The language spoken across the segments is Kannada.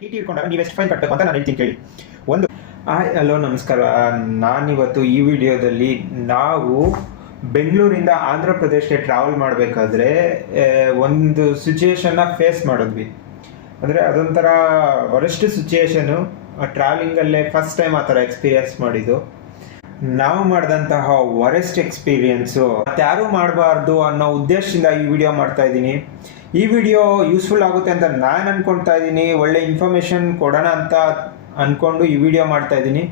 ಟಿ ಇಟ್ಕೊಂಡಾಗ ನೀವು ಎಷ್ಟು ಫೈನ್ ಕಟ್ಟಬೇಕು ಅಂತ ನಾನು ಹೇಳ್ತೀನಿ ಕೇಳಿ. ಒಂದು ಹಲೋ ನಮಸ್ಕಾರ. ನಾನಿವತ್ತು ಈ ವಿಡಿಯೋದಲ್ಲಿ ನಾವು ಬೆಂಗಳೂರಿಂದ ಆಂಧ್ರ ಪ್ರದೇಶಕ್ಕೆ ಟ್ರಾವೆಲ್ ಮಾಡಬೇಕಾದ್ರೆ ಒಂದು ಸಿಚುಯೇಷನ್ನ ಫೇಸ್ ಮಾಡಿದ್ವಿ. ಅಂದರೆ ಅದೊಂಥರ ವರೆಸ್ಟ್ ಸಿಚುಯೇಷನು. ಟ್ರಾವೆಲಿಂಗಲ್ಲೇ ಫಸ್ಟ್ ಟೈಮ್ ಆ ಥರ ಎಕ್ಸ್ಪೀರಿಯನ್ಸ್ ಮಾಡಿದ್ದು. ನಾವು ಮಾಡಿದಂತಹ ವರೆಸ್ಟ್ ಎಕ್ಸ್ಪೀರಿಯನ್ಸು ಯಾರೂ ಮಾಡಬಾರ್ದು ಅನ್ನೋ ಉದ್ದೇಶದಿಂದ ಈ ವಿಡಿಯೋ ಮಾಡ್ತಾ ಇದ್ದೀನಿ. ಈ ವಿಡಿಯೋ ಯೂಸ್ಫುಲ್ ಆಗುತ್ತೆ ಅಂತ ನಾನು ಅಂದ್ಕೊಳ್ತಾ ಇದ್ದೀನಿ. ಒಳ್ಳೆ ಇನ್ಫಾರ್ಮೇಷನ್ ಕೊಡೋಣ ಅಂತ ಅಂದ್ಕೊಂಡು ಈ ವಿಡಿಯೋ ಮಾಡ್ತಾ ಇದ್ದೀನಿ.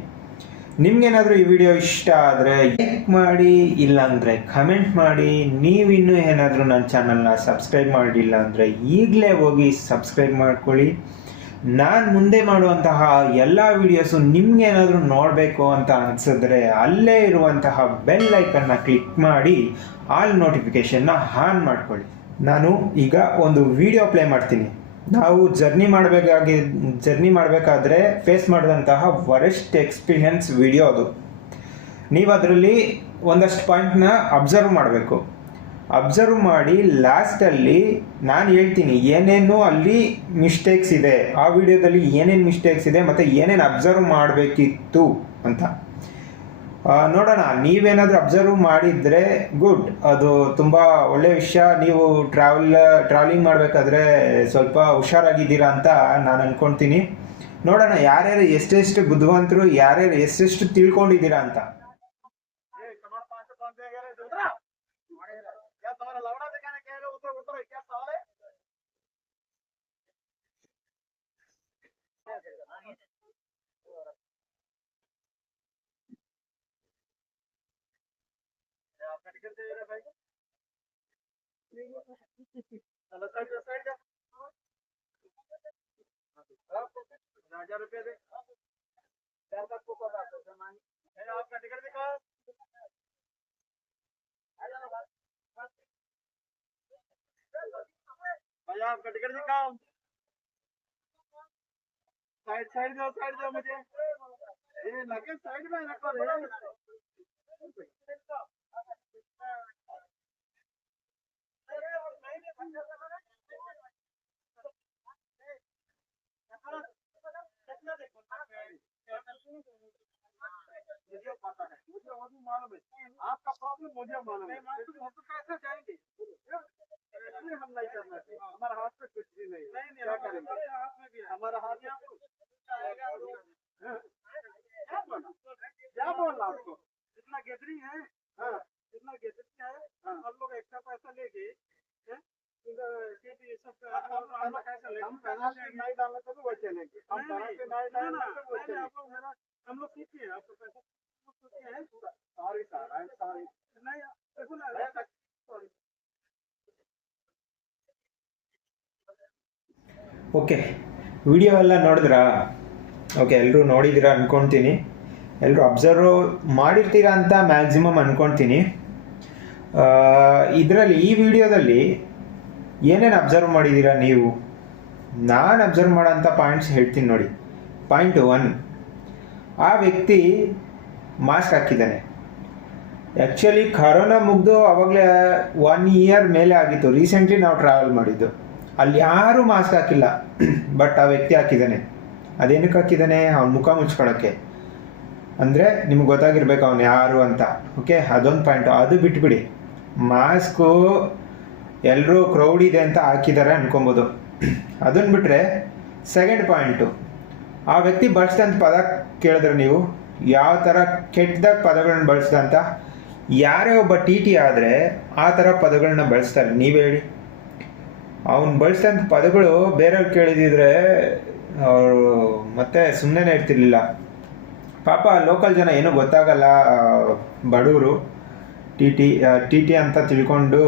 ನಿಮ್ಗೇನಾದರೂ ಈ ವಿಡಿಯೋ ಇಷ್ಟ ಆದರೆ ಲೈಕ್ ಮಾಡಿ, ಇಲ್ಲಾಂದರೆ ಕಮೆಂಟ್ ಮಾಡಿ. ನೀವಿನ್ನೂ ಏನಾದರೂ ನನ್ನ ಚಾನಲ್ನ ಸಬ್ಸ್ಕ್ರೈಬ್ ಮಾಡಿಲ್ಲ ಅಂದರೆ ಈಗಲೇ ಹೋಗಿ ಸಬ್ಸ್ಕ್ರೈಬ್ ಮಾಡ್ಕೊಳ್ಳಿ. ನಾನು ಮುಂದೆ ಮಾಡುವಂತಹ ಎಲ್ಲ ವಿಡಿಯೋಸು ನಿಮ್ಗೇನಾದರೂ ನೋಡಬೇಕು ಅಂತ ಅನಿಸಿದ್ರೆ ಅಲ್ಲೇ ಇರುವಂತಹ ಬೆಲ್ ಐಕನ್ನ ಕ್ಲಿಕ್ ಮಾಡಿ ಆಲ್ ನೋಟಿಫಿಕೇಷನ್ನ ಆನ್ ಮಾಡ್ಕೊಳ್ಳಿ. ನಾನು ಈಗ ಒಂದು ವಿಡಿಯೋ ಪ್ಲೇ ಮಾಡ್ತೀನಿ. ನಾವು ಜರ್ನಿ ಮಾಡಬೇಕಾದ್ರೆ ಫೇಸ್ ಮಾಡಿದಂತಹ ವರೆಸ್ಟ್ ಎಕ್ಸ್ಪೀರಿಯನ್ಸ್ ವಿಡಿಯೋ ಅದು. ನೀವು ಅದರಲ್ಲಿ ಒಂದಷ್ಟು ಪಾಯಿಂಟ್ನ ಅಬ್ಸರ್ವ್ ಮಾಡಬೇಕು. ಅಬ್ಸರ್ವ್ ಮಾಡಿ ಲಾಸ್ಟಲ್ಲಿ ನಾನು ಹೇಳ್ತೀನಿ ಏನೇನು ಅಲ್ಲಿ ಮಿಸ್ಟೇಕ್ಸ್ ಇದೆ, ಆ ವಿಡಿಯೋದಲ್ಲಿ ಏನೇನು ಮಿಸ್ಟೇಕ್ಸ್ ಇದೆ ಮತ್ತು ಏನೇನು ಅಬ್ಸರ್ವ್ ಮಾಡಬೇಕಿತ್ತು ಅಂತ ನೋಡೋಣ. ನೀವೇನಾದರೂ ಅಬ್ಸರ್ವ್ ಮಾಡಿದರೆ ಗುಡ್, ಅದು ತುಂಬ ಒಳ್ಳೆಯ ವಿಷಯ. ನೀವು ಟ್ರಾವೆಲಿಂಗ್ ಮಾಡಬೇಕಾದ್ರೆ ಸ್ವಲ್ಪ ಹುಷಾರಾಗಿದ್ದೀರಾ ಅಂತ ನಾನು ಅಂದ್ಕೊಳ್ತೀನಿ. ನೋಡೋಣ ಯಾರ್ಯಾರು ಎಷ್ಟೆಷ್ಟು ಬುದ್ಧಿವಂತರು, ಯಾರ್ಯಾರು ಎಷ್ಟೆಷ್ಟು ತಿಳ್ಕೊಂಡಿದ್ದೀರಾ ಅಂತ. ₹1000 दे आपका टिकट दिखाओ। भैया आपका टिकट दिखाओ। साइड दो मुझे। ये लगे साइड में रखो रे। मुझे पता है, मुझे वो भी मालूम है। आपका प्रॉब्लम मुझे मालूम है। हम तो कैसे जाएंगे? हम नहीं करना चाहिए। हमारे हाथ में कुछ भी नहीं। क्या करेंगे? हमारा हाथ में क्या बोलना आपको? इतना गैदरिंग है, इतना गैदरिंग है। हम लोग एक्स्ट्रा पैसा लेके हम पेनाल्टी नहीं डालने तो वो चलेंगे। हम पेनाल्टी नहीं डालने तो वो चलेंगे। हम लोग सीखे हैं, आपको पैसा है। Sorry sir, I am sorry. नहीं सॉरी। ಓಕೆ, ವಿಡಿಯೋ ಎಲ್ಲ ನೋಡಿದ್ರಾ? ಓಕೆ, ಎಲ್ಲರೂ ನೋಡಿದ್ದೀರಾ ಅಂದ್ಕೊಳ್ತೀನಿ. ಎಲ್ಲರೂ ಅಬ್ಸರ್ವ್ ಮಾಡಿರ್ತೀರಾ ಅಂತ ಮ್ಯಾಕ್ಸಿಮಮ್ ಅಂದ್ಕೊಳ್ತೀನಿ. ಇದರಲ್ಲಿ ಈ ವಿಡಿಯೋದಲ್ಲಿ ಏನೇನು ಅಬ್ಸರ್ವ್ ಮಾಡಿದ್ದೀರಾ ನೀವು? ನಾನು ಅಬ್ಸರ್ವ್ ಮಾಡೋಂಥ ಪಾಯಿಂಟ್ಸ್ ಹೇಳ್ತೀನಿ ನೋಡಿ. ಪಾಯಿಂಟ್ 1, ಆ ವ್ಯಕ್ತಿ ಮಾಸ್ಕ್ ಹಾಕಿದ್ದಾನೆ. ಆ್ಯಕ್ಚುಲಿ ಕರೋನಾ ಮುಗಿದು ಆವಾಗಲೇ 1 ಇಯರ್ ಮೇಲೆ ಆಗಿತ್ತು. ರೀಸೆಂಟ್ಲಿ ನಾವು ಟ್ರಾವೆಲ್ ಮಾಡಿದ್ದು. ಅಲ್ಲಿ ಯಾರೂ ಮಾಸ್ಕ್ ಹಾಕಿಲ್ಲ, ಬಟ್ ಆ ವ್ಯಕ್ತಿ ಹಾಕಿದ್ದಾನೆ. ಅದೇನಕ್ಕೆ ಹಾಕಿದ್ದಾನೆ? ಅವ್ನ ಮುಖ ಮುಚ್ಕೊಳ್ಳೋಕ್ಕೆ. ಅಂದರೆ ನಿಮ್ಗೆ ಗೊತ್ತಾಗಿರ್ಬೇಕು ಅವನು ಯಾರು ಅಂತ. ಓಕೆ, ಅದೊಂದು ಪಾಯಿಂಟು. ಅದು ಬಿಟ್ಬಿಡಿ, ಮಾಸ್ಕು ಎಲ್ಲರೂ ಕ್ರೌಡ್ ಇದೆ ಅಂತ ಹಾಕಿದ್ದಾರೆ ಅನ್ಕೊಬೋದು. ಅದನ್ನು ಬಿಟ್ಟರೆ ಸೆಕೆಂಡ್ ಪಾಯಿಂಟು, ಆ ವ್ಯಕ್ತಿ ಬಳಸಿದಂಥ ಪದ ಕೇಳಿದ್ರೆ ನೀವು ಯಾವ ಥರ ಕೆಟ್ಟದಾಗ ಪದಗಳನ್ನ ಬಳಸ್ದ ಅಂತ. ಯಾರೇ ಒಬ್ಬ ಟಿ ಆದರೆ ಆ ಥರ ಪದಗಳನ್ನ ಬಳಸ್ತಾರೆ. ನೀವೇ ಹೇಳಿ, ಅವನು ಬಳಸಿದಂಥ ಪದಗಳು ಬೇರೆಯವ್ರು ಕೇಳಿದಿದ್ರೆ ಅವರು ಮತ್ತೆ ಸುಮ್ಮನೆ ಇರ್ತಿರ್ಲಿಲ್ಲ. ಪಾಪ ಲೋಕಲ್ ಜನ ಏನೂ ಗೊತ್ತಾಗಲ್ಲ, ಬಡವರು ಟಿ ಟಿ ಅಂತ ತಿಳ್ಕೊಂಡು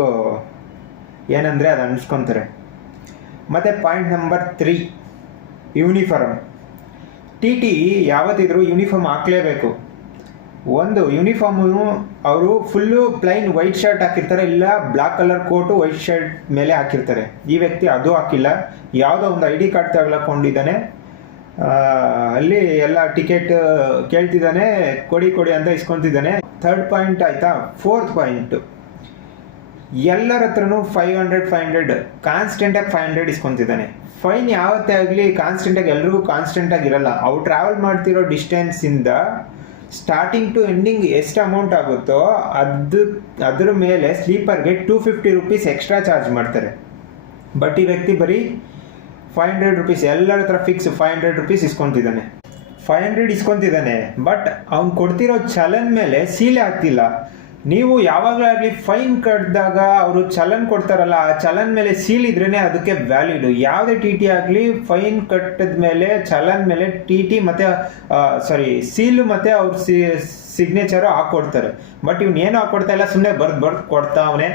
ಏನಂದರೆ ಅದು ಅನ್ನಿಸ್ಕೊತಾರೆ. ಮತ್ತು ಪಾಯಿಂಟ್ ನಂಬರ್ 3, ಯೂನಿಫಾರ್ಮ್. ಟಿ ಯಾವತ್ತಿದ್ರೂ ಯೂನಿಫಾರ್ಮ್ ಹಾಕಲೇಬೇಕು. ಒಂದು ಯೂನಿಫಾರ್ಮು ಅವರು ಫುಲ್ಲು ಪ್ಲೈನ್ ವೈಟ್ ಶರ್ಟ್ ಹಾಕಿರ್ತಾರೆ, ಇಲ್ಲ black colour coat white shirt ಮೇಲೆ ಹಾಕಿರ್ತಾರೆ. ಈ ವ್ಯಕ್ತಿ ಅದು ಹಾಕಿಲ್ಲ, ಯಾವುದೋ ಒಂದು ID ಕಾರ್ಡ್ ತಗೊಳ್ಕೊಂಡಿದ್ದಾನೆ. ಅಲ್ಲಿ ಎಲ್ಲ ಟಿಕೆಟ್ ಕೇಳ್ತಿದ್ದಾನೆ, ಕೊಡಿ ಅಂತ ಇಸ್ಕೊತಿದ್ದಾನೆ. ಥರ್ಡ್ ಪಾಯಿಂಟ್ ಆಯಿತಾ. ಫೋರ್ತ್ ಪಾಯಿಂಟು, ಎಲ್ಲರ ಹತ್ರನೂ 500 ಕಾನ್ಸ್ಟೆಂಟಾಗಿ 500 ಇಸ್ಕೊತಿದ್ದಾನೆ. ಫೈನ್ ಯಾವತ್ತೇ ಆಗಲಿ ಕಾನ್ಸ್ಟೆಂಟಾಗಿ ಎಲ್ರಿಗೂ ಕಾನ್ಸ್ಟೆಂಟಾಗಿ ಇರಲ್ಲ. ಅವ್ರು ಟ್ರಾವೆಲ್ ಮಾಡ್ತಿರೋ ಡಿಸ್ಟೆನ್ಸಿಂದ ಸ್ಟಾರ್ಟಿಂಗ್ ಟು ಎಂಡಿಂಗ್ ಎಷ್ಟು ಅಮೌಂಟ್ ಆಗುತ್ತೋ ಅದ್ರ ಮೇಲೆ ಸ್ಲೀಪರ್ಗೆ 250 ರೂಪೀಸ್ ಎಕ್ಸ್ಟ್ರಾ ಚಾರ್ಜ್ ಮಾಡ್ತಾರೆ. ಬಟ್ ಈ ವ್ಯಕ್ತಿ ಬರೀ 500 ರೂಪೀಸ್, ಎಲ್ಲರ ಹತ್ರ ಫಿಕ್ಸ್ 500 ರೂಪೀಸ್ ಇಸ್ಕೊತಿದ್ದಾನೆ. 500 ಇಸ್ಕೊತಿದ್ದಾನೆ, ಬಟ್ ಅವ್ನು ಕೊಡ್ತಿರೋ ಚಲನ್ ಮೇಲೆ ಸೀಲೆ ಆಗ್ತಿಲ್ಲ. ನೀವು ಯಾವಾಗಲಾಗಲಿ ಫೈನ್ ಕಟ್ಟಿದಾಗ ಅವರು ಚಲನ್ ಕೊಡ್ತಾರಲ್ಲ, ಆ ಚಲನ್ ಮೇಲೆ ಸೀಲ್ ಇದ್ರೇ ಅದಕ್ಕೆ ವ್ಯಾಲಿಡ್. ಯಾವುದೇ ಟಿ ಟಿ ಆಗಲಿ ಫೈನ್ ಕಟ್ಟಿದ ಮೇಲೆ ಚಲನ್ ಮೇಲೆ ಟಿ ಟಿ ಮತ್ತು ಸೀಲು ಮತ್ತು ಅವ್ರ ಸಿಗ್ನೇಚರು ಹಾಕ್ಕೊಡ್ತಾರೆ. ಬಟ್ ಇವ್ನು ಏನು ಹಾಕ್ಕೊಡ್ತಾ ಇಲ್ಲ, ಸುಮ್ಮನೆ ಬರ್ದು ಕೊಡ್ತಾ ಅವನೇ.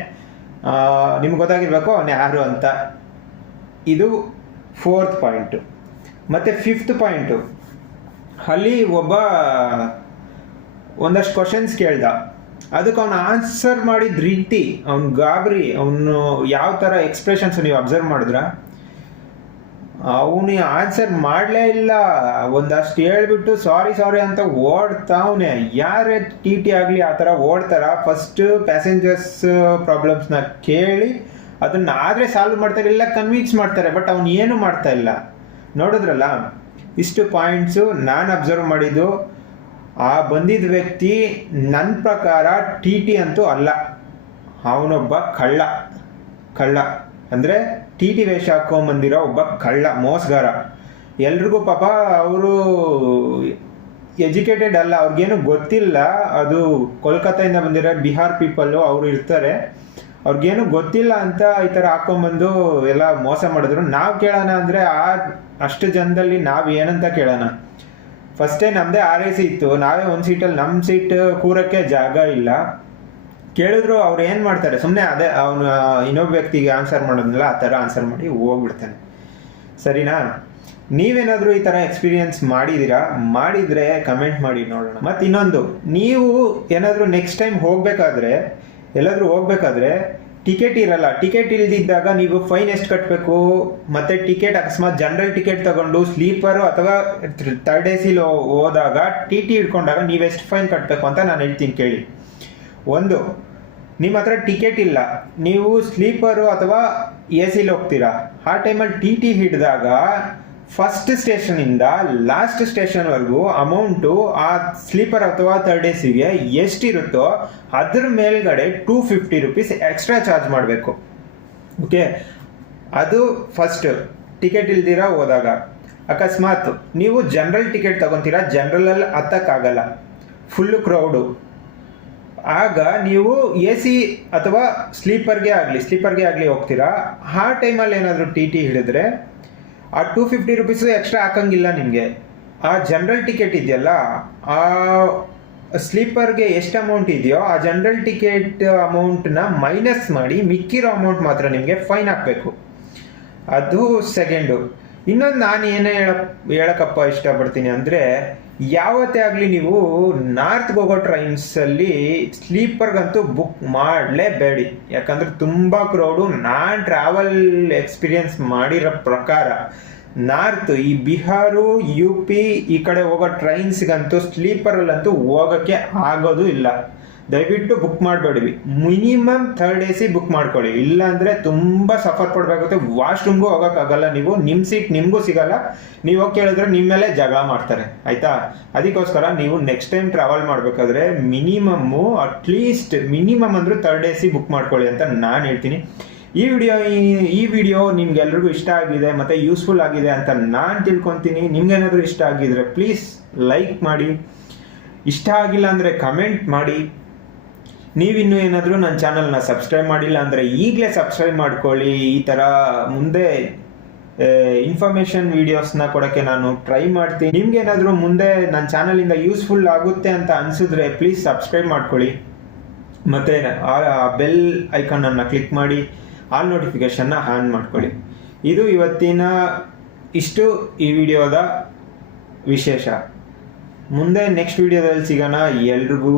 ನಿಮ್ಗೆ ಗೊತ್ತಾಗಿರ್ಬೇಕು ಅವನು ಯಾರು ಅಂತ. ಇದು 4th ಪಾಯಿಂಟು. ಮತ್ತು 5th ಪಾಯಿಂಟು, ಅಲ್ಲಿ ಒಂದಷ್ಟು ಕ್ವಶನ್ಸ್ ಕೇಳ್ದ. ಅದಕ್ಕೆ ಅವನು ಆನ್ಸರ್ ಮಾಡಿದ ರೀತಿ, ಅವ್ನು ಗಾಬರಿ, ಅವನು ಯಾವ ಥರ ಎಕ್ಸ್ಪ್ರೆಷನ್ಸ್ ನೀವು ಅಬ್ಸರ್ವ್ ಮಾಡಿದ್ರ, ಅವನು ಆನ್ಸರ್ ಮಾಡಲೇ ಇಲ್ಲ. ಒಂದಷ್ಟು ಹೇಳ್ಬಿಟ್ಟು ಸಾರಿ ಅಂತ ಓಡ್ತಾವನೆ. ಯಾರೇ ಟಿ ಟಿ ಆಗಲಿ ಆ ಥರ ಓಡ್ತಾರ, ಫಸ್ಟ್ ಪ್ಯಾಸೆಂಜರ್ಸ್ ಪ್ರಾಬ್ಲಮ್ಸ್ನ ಕೇಳಿ ಅದನ್ನ ಆದರೆ ಸಾಲ್ವ್ ಮಾಡ್ತಾರೆ, ಇಲ್ಲ ಕನ್ವಿನ್ಸ್ ಮಾಡ್ತಾರೆ. ಬಟ್ ಅವನು ಏನು ಮಾಡ್ತಾ ಇಲ್ಲ. ನೋಡಿದ್ರಲ್ಲ, ಇಷ್ಟು ಪಾಯಿಂಟ್ಸು ನಾನು ಅಬ್ಸರ್ವ್ ಮಾಡಿದ್ದು. ಆ ಬಂದಿದ್ದ ವ್ಯಕ್ತಿ ನನ್ನ ಪ್ರಕಾರ ಟಿ ಟಿ ಅಂತೂ ಅಲ್ಲ, ಅವನೊಬ್ಬ ಕಳ್ಳ ಅಂದರೆ ಟಿ ಟಿ ವೇಷ ಹಾಕೊಂಬಂದಿರೋ ಒಬ್ಬ ಕಳ್ಳ, ಮೋಸಗಾರ. ಎಲ್ರಿಗೂ ಪಾಪ ಅವರು ಎಜುಕೇಟೆಡ್ ಅಲ್ಲ, ಅವ್ರಿಗೇನು ಗೊತ್ತಿಲ್ಲ. ಅದು ಕೋಲ್ಕತ್ತಾಯಿಂದ ಬಂದಿರೋ ಬಿಹಾರ್ ಪೀಪಲ್ಲು ಅವರು ಇರ್ತಾರೆ, ಅವ್ರಿಗೇನು ಗೊತ್ತಿಲ್ಲ ಅಂತ ಈ ಥರ ಹಾಕೊಂಬಂದು ಎಲ್ಲ ಮೋಸ ಮಾಡಿದ್ರು. ನಾವು ಕೇಳೋಣ ಅಂದರೆ ಅಷ್ಟು ಜನದಲ್ಲಿ ನಾವು ಏನಂತ ಕೇಳೋಣ. ಫಸ್ಟೇ ನಮ್ಮದೇ RAC ಇತ್ತು, ನಾವೇ ಒಂದು ಸೀಟಲ್ಲಿ ನಮ್ಮ ಸೀಟ್ ಕೂರಕ್ಕೆ ಜಾಗ ಇಲ್ಲ. ಕೇಳಿದ್ರು ಅವ್ರು ಏನು ಮಾಡ್ತಾರೆ, ಸುಮ್ಮನೆ ಅದೇ ಅವನು ಇನ್ನೊಬ್ಬ ವ್ಯಕ್ತಿಗೆ ಆನ್ಸರ್ ಮಾಡೋದಿಲ್ಲ, ಆ ಥರ ಆನ್ಸರ್ ಮಾಡಿ ಹೋಗ್ಬಿಡ್ತಾನೆ. ಸರಿನಾ? ನೀವೇನಾದರೂ ಈ ಥರ ಎಕ್ಸ್ಪೀರಿಯನ್ಸ್ ಮಾಡಿದರೆ ಕಮೆಂಟ್ ಮಾಡಿ ನೋಡೋಣ. ಮತ್ತು ಇನ್ನೊಂದು, ನೀವು ಏನಾದರೂ ನೆಕ್ಸ್ಟ್ ಟೈಮ್ ಎಲ್ಲಾದರೂ ಹೋಗ್ಬೇಕಾದ್ರೆ ಟಿಕೆಟ್ ಇರಲ್ಲ. ಟಿಕೆಟ್ ಇಲ್ದಿದ್ದಾಗ ನೀವು ಫೈನ್ ಎಷ್ಟು ಕಟ್ಟಬೇಕು, ಮತ್ತು ಟಿಕೆಟ್ ಅಕಸ್ಮಾತ್ ಜನರಲ್ ಟಿಕೆಟ್ ತಗೊಂಡು ಸ್ಲೀಪರು ಅಥವಾ 3rd AC ಹೋದಾಗ ಟಿ ಟಿ ಹಿಡ್ಕೊಂಡಾಗ ನೀವೆಷ್ಟು ಫೈನ್ ಕಟ್ಟಬೇಕು ಅಂತ ನಾನು ಹೇಳ್ತೀನಿ ಕೇಳಿ. ಒಂದು, ನಿಮ್ಮ ಹತ್ರ ಟಿಕೆಟ್ ಇಲ್ಲ, ನೀವು ಸ್ಲೀಪರು ಅಥವಾ AC ಹೋಗ್ತೀರಾ, ಆ ಟೈಮಲ್ಲಿ ಟಿ ಟಿ ಹಿಡಿದಾಗ ಫಸ್ಟ್ ಸ್ಟೇಷನಿಂದ ಲಾಸ್ಟ್ ಸ್ಟೇಷನ್ವರೆಗೂ ಅಮೌಂಟು ಆ ಸ್ಲೀಪರ್ ಅಥವಾ 3rd ACಗೆ ಎಷ್ಟಿರುತ್ತೋ ಅದ್ರ ಮೇಲ್ಗಡೆ 250 ರೂಪೀಸ್ ಎಕ್ಸ್ಟ್ರಾ ಚಾರ್ಜ್ ಮಾಡಬೇಕು. ಓಕೆ, ಅದು ಫಸ್ಟ್ ಟಿಕೆಟ್ ಇಲ್ದಿರ ಹೋದಾಗ. ಅಕಸ್ಮಾತ್ ನೀವು ಜನರಲ್ ಟಿಕೆಟ್ ತಗೊತೀರಾ, ಜನರಲಲ್ಲಿ ಹತ್ತಕ್ಕಾಗಲ್ಲ, ಫುಲ್ಲು ಕ್ರೌಡು, ಆಗ ನೀವು AC ಅಥವಾ ಸ್ಲೀಪರ್ಗೆ ಆಗಲಿ ಹೋಗ್ತೀರಾ. ಆ ಟೈಮಲ್ಲಿ ಏನಾದರೂ ಟಿ ಟಿ ಹಿಡಿದ್ರೆ ಆ 250 ರೂಪೀಸು ಎಕ್ಸ್ಟ್ರಾ ಹಾಕಂಗಿಲ್ಲ ನಿಮಗೆ. ಆ ಜನರಲ್ ಟಿಕೆಟ್ ಇದೆಯಲ್ಲ, ಆ ಸ್ಲೀಪರ್ಗೆ ಎಷ್ಟು ಅಮೌಂಟ್ ಇದೆಯೋ ಆ ಜನರಲ್ ಟಿಕೆಟ್ ಅಮೌಂಟ್ನ ಮೈನಸ್ ಮಾಡಿ ಮಿಕ್ಕಿರೋ ಅಮೌಂಟ್ ಮಾತ್ರ ನಿಮಗೆ ಫೈನ್ ಹಾಕಬೇಕು. ಅದು ಸೆಕೆಂಡು. ಇನ್ನೊಂದು ನಾನು ಏನೇ ಹೇಳಕ್ಕಪ್ಪ ಇಷ್ಟಪಡ್ತೀನಿ ಅಂದರೆ, ಯಾವತ್ತೇ ಆಗಲಿ ನೀವು ನಾರ್ತ್ಗೆ ಹೋಗೋ ಟ್ರೈನ್ಸಲ್ಲಿ ಸ್ಲೀಪರ್ಗಂತೂ ಬುಕ್ ಮಾಡಲೇಬೇಡಿ. ಯಾಕಂದರೆ ತುಂಬ ಕ್ರೌಡು. ನಾನು ಟ್ರಾವೆಲ್ ಎಕ್ಸ್ಪೀರಿಯನ್ಸ್ ಮಾಡಿರೋ ಪ್ರಕಾರ ನಾರ್ತ್, ಈ ಬಿಹಾರು UP ಈ ಕಡೆ ಹೋಗೋ ಟ್ರೈನ್ಸ್ಗಂತೂ ಸ್ಲೀಪರಲ್ಲಂತೂ ಹೋಗೋಕ್ಕೆ ಆಗೋದು ಇಲ್ಲ. ದಯವಿಟ್ಟು ಬುಕ್ ಮಾಡಬೇಡಿ. ಮಿನಿಮಮ್ 3rd AC ಬುಕ್ ಮಾಡ್ಕೊಳ್ಳಿ, ಇಲ್ಲಾಂದರೆ ತುಂಬ ಸಫರ್ ಪಡಬೇಕಾಗುತ್ತೆ. ವಾಶ್ರೂಮ್ಗೂ ಹೋಗೋಕ್ಕಾಗಲ್ಲ, ನಿಮ್ಮ ಸೀಟ್ ನಿಮಗೂ ಸಿಗಲ್ಲ. ನೀವು ಹೋಗಿ ಕೇಳಿದ್ರೆ ನಿಮ್ಮ ಮೇಲೆ ಜಗಳ ಮಾಡ್ತಾರೆ, ಆಯಿತಾ? ಅದಕ್ಕೋಸ್ಕರ ನೀವು ನೆಕ್ಸ್ಟ್ ಟೈಮ್ ಟ್ರಾವೆಲ್ ಮಾಡಬೇಕಾದ್ರೆ ಅಟ್ಲೀಸ್ಟ್ ಮಿನಿಮಮ್ ಅಂದರೂ 3rd AC ಬುಕ್ ಮಾಡ್ಕೊಳ್ಳಿ ಅಂತ ನಾನು ಹೇಳ್ತೀನಿ. ಈ ವಿಡಿಯೋ ನಿಮ್ಗೆಲ್ರಿಗೂ ಇಷ್ಟ ಆಗಿದೆ ಮತ್ತು ಯೂಸ್ಫುಲ್ ಆಗಿದೆ ಅಂತ ನಾನು ತಿಳ್ಕೊತೀನಿ. ನಿಮ್ಗೇನಾದರೂ ಇಷ್ಟ ಆಗಿದ್ರೆ ಪ್ಲೀಸ್ ಲೈಕ್ ಮಾಡಿ, ಇಷ್ಟ ಆಗಿಲ್ಲ ಅಂದರೆ ಕಮೆಂಟ್ ಮಾಡಿ. ನೀವಿನ್ನೂ ಏನಾದರೂ ನನ್ನ ಚಾನಲ್ನ ಸಬ್ಸ್ಕ್ರೈಬ್ ಮಾಡಿಲ್ಲ ಅಂದರೆ ಈಗಲೇ ಸಬ್ಸ್ಕ್ರೈಬ್ ಮಾಡ್ಕೊಳ್ಳಿ. ಈ ಥರ ಮುಂದೆ ಇನ್ಫಾರ್ಮೇಷನ್ ವೀಡಿಯೋಸ್ನ ಕೊಡೋಕ್ಕೆ ನಾನು ಟ್ರೈ ಮಾಡ್ತೀನಿ. ನಿಮ್ಗೇನಾದರೂ ಮುಂದೆ ನನ್ನ ಚಾನಲಿಂದ ಯೂಸ್ಫುಲ್ ಆಗುತ್ತೆ ಅಂತ ಅನಿಸಿದ್ರೆ ಪ್ಲೀಸ್ ಸಬ್ಸ್ಕ್ರೈಬ್ ಮಾಡ್ಕೊಳ್ಳಿ. ಮತ್ತು ಆ ಬೆಲ್ ಐಕಾನನ್ನು ಕ್ಲಿಕ್ ಮಾಡಿ ಆಲ್ ನೋಟಿಫಿಕೇಷನ್ನ ಆನ್ ಮಾಡ್ಕೊಳ್ಳಿ. ಇದು ಇಷ್ಟು ಈ ವಿಡಿಯೋದ ವಿಶೇಷ. ಮುಂದೆ ನೆಕ್ಸ್ಟ್ ವಿಡಿಯೋದಲ್ಲಿ ಸಿಗೋಣ. ಎಲ್ರಿಗೂ